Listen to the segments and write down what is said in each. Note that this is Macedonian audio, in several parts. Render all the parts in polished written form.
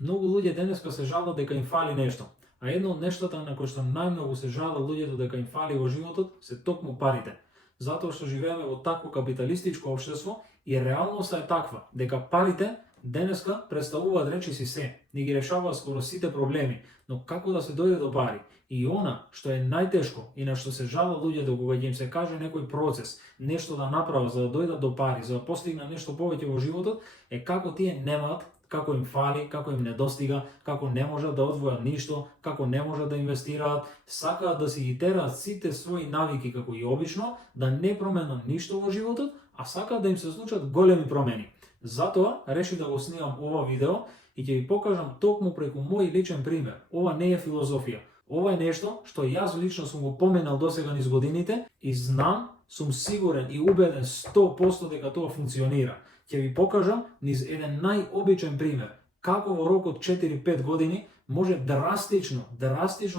Многу луѓе денеска се жалат дека им фали нешто, а едно од нештата на кои што најмногу се жалат луѓето дека им фали во животот се токму парите. Затоа што живееме во такво капиталистичко општество и реалноста е таква дека парите денеска представуваат речиси се, не ги решаваат скоро сите проблеми, но како да се дојде до пари? И она што е најтешко и на што се жалат луѓето кога ќе им се каже некој процес, нешто да направат за да дојдат до пари, за да постигнат нешто повеќе во животот, е како тие немаат, како им фали, како им недостига, како не можат да одвојат ништо, како не можат да инвестираат, сакаат да си ги тераат сите своји навики како и обично, да не променат ништо во животот, а сакаат да им се случат големи промени. Затоа решив да го снимам ова видео и ќе ви покажам токму преку мој личен пример. Ова не е филозофија. Ова е нешто што јас лично сум го поминал досега низ годините и знам, сум сигурен и убеден 100% дека тоа функционира. Ќе ви покажам низ еден најобичен пример како во рок од 4-5 години може драстично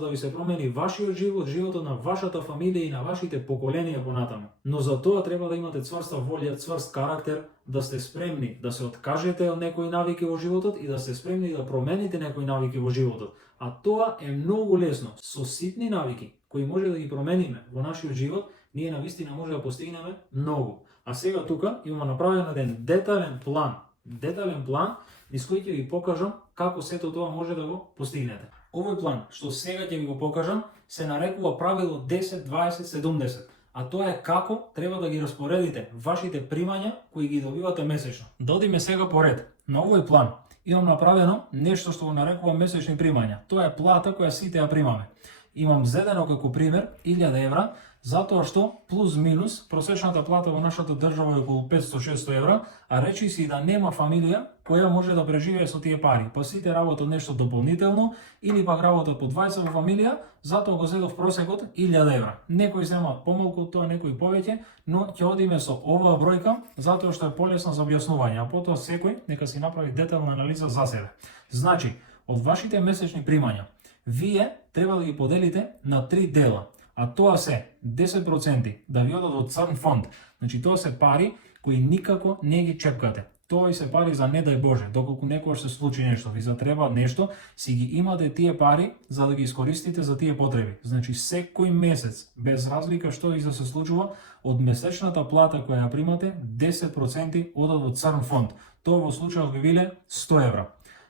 да ви се промени вашиот живот, животот на вашата фамилија и на вашите поколенија понатаму. Но за тоа треба да имате цврста волја, цврст карактер, да сте спремни да се откажете од некои навики во животот и да сте спремни да промените некои навики во животот. А тоа е многу лесно. Со ситни навики кои може да ги промениме во нашиот живот, ние навистина може да постигнеме многу. А сега тука имаме направен еден детален план низ кој ќе ви покажам како сето тоа може да го постигнете. Овој план што сега ќе ви го покажам се нарекува правило 10-20-70, а тоа е како треба да ги распоредите вашите примања кои ги добивате месечно. Да одиме сега по ред. На овој план имам направено нешто што го нарекувам месечни примања. Тоа е плата која сите ја примаме. Имам зедено како пример 1000 евра, затоа што плюс минус просечната плата во нашата држава е околу 500-600 евра, а речи си да нема фамилија која може да преживее со тие пари. Па сите работат нешто дополнително или пак работат по двајца во фамилија, затоа го зедов просекот 1000 евра. Некои земаат помалку од тоа, некои повеќе, но ќе одиме со оваа бројка затоа што е полесна за објаснување, а потоа секој нека си направи детална анализа за себе. Значи, од вашите месечни примања, вие треба да ги поделите на 3 дела. А тоа се 10% да ви одат во црн фонд. Значи тоа се пари кои никако не ги чепкате. Тоа и се пари за не дај Боже, доколку некогаш се случи нешто, ви затреба нешто, си ги имате тие пари за да ги искористите за тие потреби. Значи секој месец, без разлика што и да се случува, од месечната плата која ја примате, 10% одат во црн фонд. Тоа во случајот би биле 100 евра.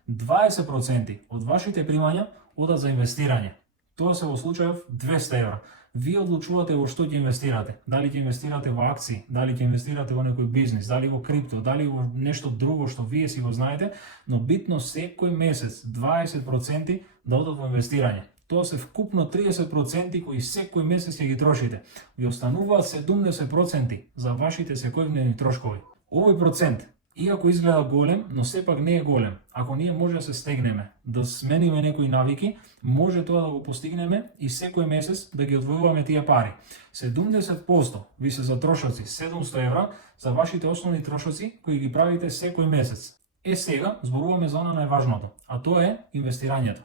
20% од вашите примања одат за инвестирање. Тоа се во случајов 200 евра. Вие одлучувате во што ќе инвестирате. Дали ќе инвестирате во акции, дали ќе инвестирате во некој бизнис, дали во крипто, дали во нешто друго што вие си го знаете, но битно секој месец 20% да одат во инвестирање. Тоа се вкупно 30% кои секој месец ќе ги трошите. Ви остануваат 70% за вашите секојдневни трошкови. Овој процент, иако изгледа голем, но сепак не е голем. Ако ние може да се стегнеме, да смениме некои навики, може тоа да го постигнеме и секој месец да ги одвојуваме тие пари. 70% ви се за трошоци 700 евра за вашите основни трошоци кои ги правите секој месец. Сега зборуваме за она најважното, а тоа е инвестирањето.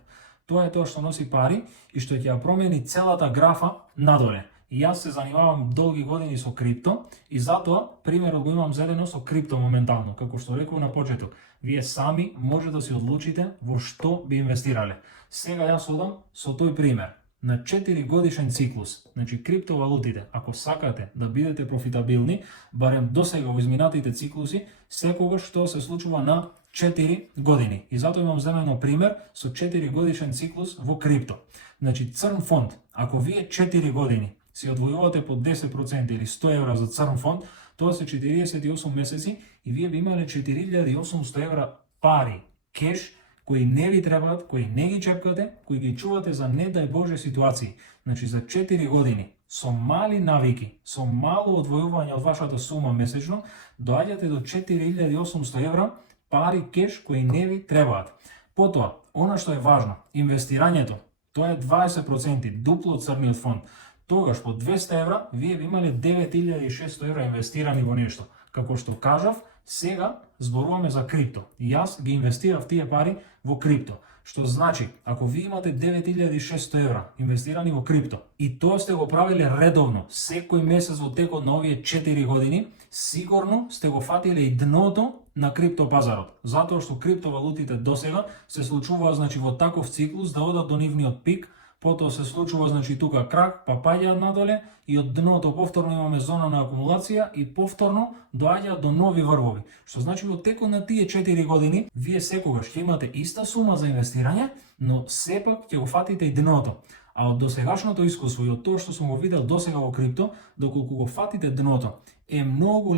Тоа е тоа што носи пари и што ќе ја промени целата графа надоле. И јас се занимавам долги години со крипто и затоа примерот го имам зедено со крипто моментално. Како што реков на почеток, вие сами може да си одлучите во што би инвестирале. Сега јас одам со тој пример. На 4 годишен циклус, значи криптовалутите, ако сакате да бидете профитабилни, барем досега во изминатите циклуси, секогаш тоа се случува на 4 години. И затоа имам земено пример со 4 годишен циклус во крипто. Значи црн фонд, ако вие 4 години си одвојувате по 10% или 100 евра за црн фонд, тоа се 48 месеци и вие би имале 4800 евра пари, кеш, кои не ви требаат, кои не ги чепкате, кои ги чувате за не дај Боже ситуации. Значи за 4 години, со мали навики, со мало одвојување од вашата сума месечно, доаѓате до 4800 евра пари, кеш, кои не ви требаат. Потоа, она што е важно, инвестирањето, тоа е 20%, дупло од црниот фонд. Тогаш по 200 евра вие би имале 9600 евра инвестирани во нешто. Како што кажав, сега зборуваме за крипто. Јас ги инвестирав тие пари во крипто. Што значи, ако ви имате 9600 евра инвестирани во крипто и тоа сте го правиле редовно, секој месец во текот на овие 4 години, сигурно сте го фатиле и дното на криптопазарот, затоа што криптовалутите досега се случуваат во таков циклус да одат до нивниот пик, потоа се случува тука крак, па паѓаат надоле и од дното повторно имаме зона на акумулација и повторно доаѓаат до нови врвови. Што значи во текот на тие 4 години вие секогаш ќе имате иста сума за инвестирање, но сепак ќе го фатите и дното. А од досегашното искуство и од тоа што сум го видел досега во крипто, доколку го фатите дното, е многу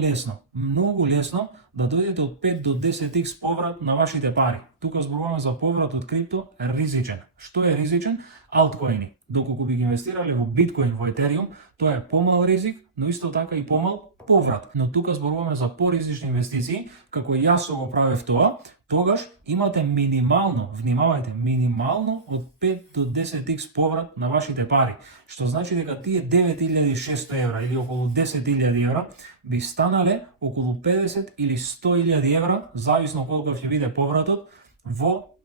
лесно да дојдете од 5 до 10x поврат на вашите пари. Тука зборуваме за поврат од крипто ризичен. Што е ризичен? Алткоини. Доколку би ги инвестирале во биткоин, во етериум, тоа е помал ризик, но исто така и помал поврат. Но тука зборуваме за поризични инвестиции, како јас го правев тоа, тогаш имате минимално, внимавајте, минимално од 5 до 10x поврат на вашите пари. Што значи дека тие 9600 евра или околу 10.000 евра би станале околу 50 или 100.000 евра, зависно колку ќе биде повратот, во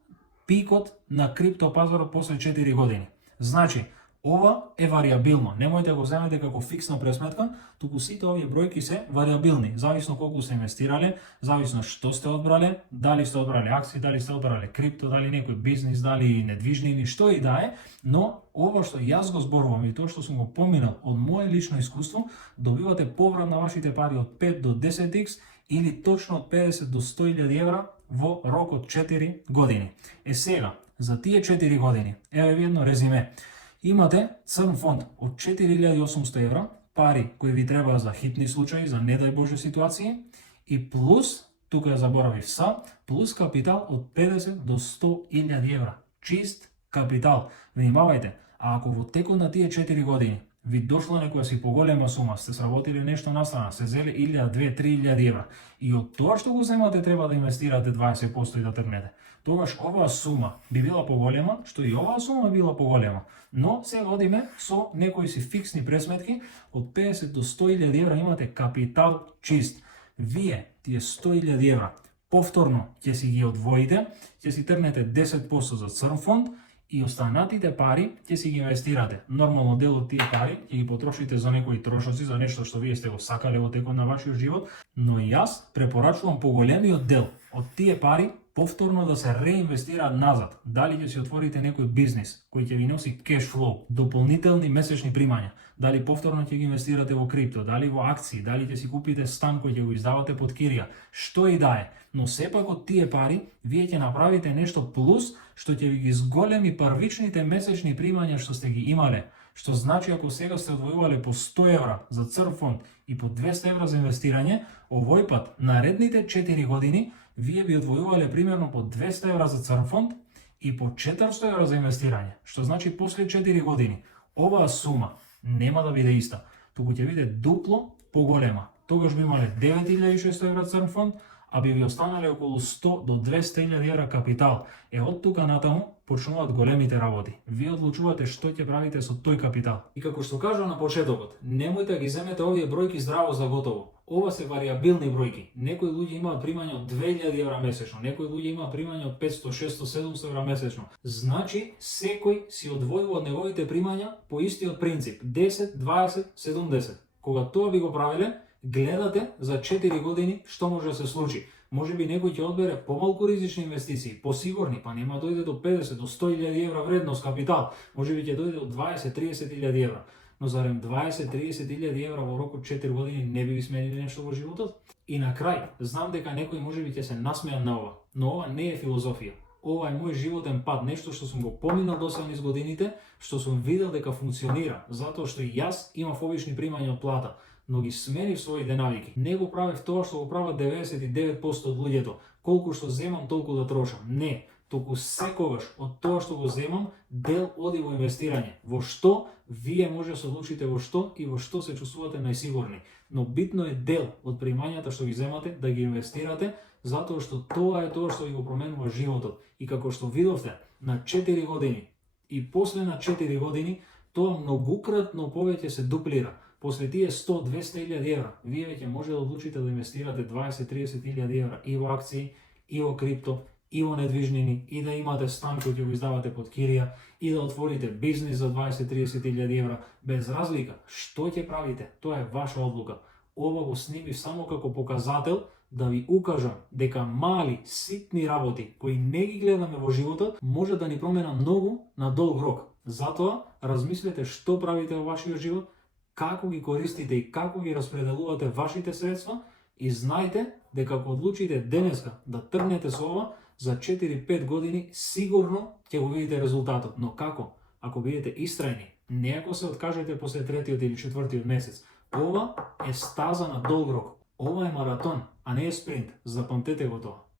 пикот на криптопазарот после 4 години. Значи, ова е вариабилно. Немојте го земете како фиксна пресметка, туку сите овие бројки се вариабилни, зависно колку се инвестирале, зависно што сте одбрале, дали сте одбрале акции, дали сте одбрале крипто, дали некој бизнис, дали недвижнини, што и да е, но ова што јас го зборувам и тоа што сум го поминал од моје лично искуство, добивате поврат на вашите пари од 5 до 10x или точно од 50 до 100.000 евра во рок од 4 години. Е сега, за тие 4 години, еве ви едно резиме. Имате црн фонд од 4800 евра, пари кои ви треба за хитни случаи, за не дај Боже ситуации, и плюс, тука ја заборавив са, плюс капитал од 50 до 100.000 евра. Чист капитал. Внимавајте, а ако во текот на тие 4 години ви дошла некоја си поголема сума, сте сработили нешто настрана, се зеле 1000, 2, 3000 евра и од тоа што го земате треба да инвестирате 20% и да тргнете. Тогаш оваа сума би била поголема, што и оваа сума била поголема. Но сега одиме со некои си фиксни пресметки, од 50 до 100.000 евра имате капитал чист. Вие тие 100.000 евра повторно ќе си ги одвоите, ќе си тргнете 10% за црн фонд, и останатите пари ќе си ги инвестирате. Нормално дел од тие пари ќе ги потрошите за некои трошоци, за нешто што вие сте го сакале во текот на вашиот живот, но јас препорачувам поголемиот дел од тие пари повторно да се реинвестираат назад. Дали ќе си отворите некој бизнис кој ќе ви носи cash flow, дополнителни месечни примања, дали повторно ќе ги инвестирате во крипто, дали во акции, дали ќе си купите стан кој ќе го издавате под кирија, што и да е. Но сепак од тие пари вие ќе направите нешто плюс што ќе ви ги зголеми првичните месечни примања што сте ги имале. Што значи ако сега сте одвојувале по 100 евра за црн фонд и по 200 евра за инвестирање, овој пат наредните 4 години вие би одвојувале примерно по 200 евра за црн фонд и по 400 евра за инвестирање. Што значи после 4 години оваа сума нема да биде иста, туку ќе биде дупло поголема. Тогаш би имале 9600 евра црн фонд, а би ви останале околу 100 до 200.000 евра капитал. Е од тука натаму почнуваат големите работи. Вие одлучувате што ќе правите со тој капитал. И како што кажа на почетокот, немојте ги земете овие бројки здраво за готово. Ова се вариабилни бројки. Некои луѓе имаат примање од 2000 евра месечно, некои луѓе имаат примање од 500, 600, 700 евра месечно. Значи, секој си одвојува од неговите примања по истиот принцип 10, 20, 70. Кога тоа ви го правиле, гледате за 4 години што може да се случи. Може би некој ќе одбере помалку ризични инвестиции, посигурни, па нема дојде до 50 до 100.000 евра вредност капитал. Може би ќе дојде до 20-30.000 евра. Но зарем 20-30.000 евра во рок од 4 години не би ви сменили нешто во животот? И на крај, знам дека некој може би ќе се насмеа на ова, но ова не е филозофија. Ова е мој животен пат, нешто што сум го поминал досега низ годините, што сум видел дека функционира, затоа што и јас имав обични примања од плата, но ги сменив своите навики. Не го правев тоа што го прават 99% од луѓето, колку што земам толку да трошам. Не, туку секогаш од тоа што го земам, дел оди во инвестирање. Во што вие може да се одлучите во што и во што се чувствувате најсигурни. Но битно е дел од примањата што ги земате да ги инвестирате, затоа што тоа е тоа што ви го променува животот. И како што видовте, на 4 години и после на 4 години, тоа многукратно повеќе се дуплира. После тие 100-200.000 евра, вие веќе може да одлучите да инвестирате 20-30.000 евра и во акции, и во крипто, и во недвижнини, и да имате стан кој ќе го издавате под кирија, и да отворите бизнис за 20-30.000 евра, без разлика што ќе правите, тоа е ваша одлука. Ова го снимив само како показател да ви укажам дека мали, ситни работи кои не ги гледаме во животот може да ни промена многу на долг рок. Затоа размислете што правите во вашиот живот, како ги користите и како ги распределувате вашите средства и знајте дека ако одлучите денеска да тргнете со ова, за 4-5 години сигурно ќе го видите резултатот. Но како? Ако бидете истрајни, не ако се откажете после третиот или четвртиот месец. Ова е стаза на долг рок. Ова е маратон, а не е спринт. Запамтете го тоа.